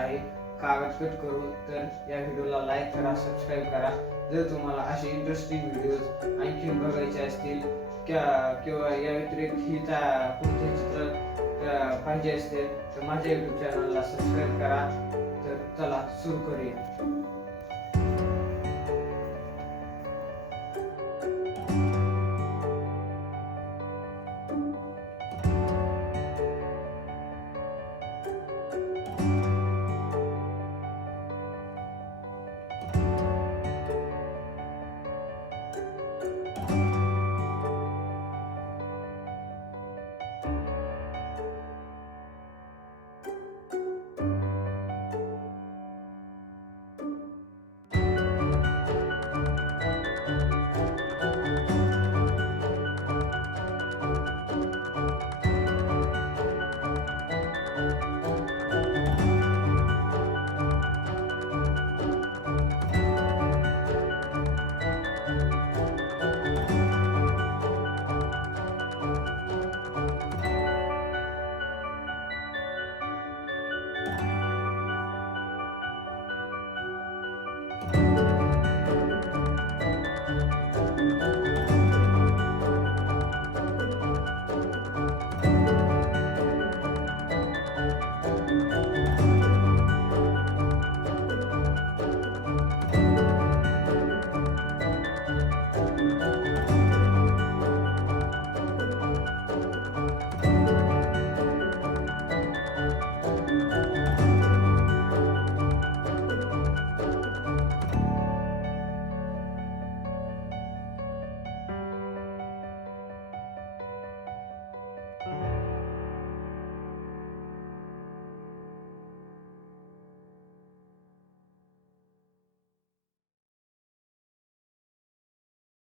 आहे कागद कट करून. तर या व्हिडिओला लाईक करा, सबस्क्राईब करा. जर तुम्हाला असे इंटरेस्टिंग व्हिडिओज आणखी बघायचे असतील किंवा या व्यतिरिक्त ही कोणते चित्र पाहिजे असतील तर माझ्या युट्यूब चॅनलला सबस्क्राईब करा. तर चला सुरू करूया.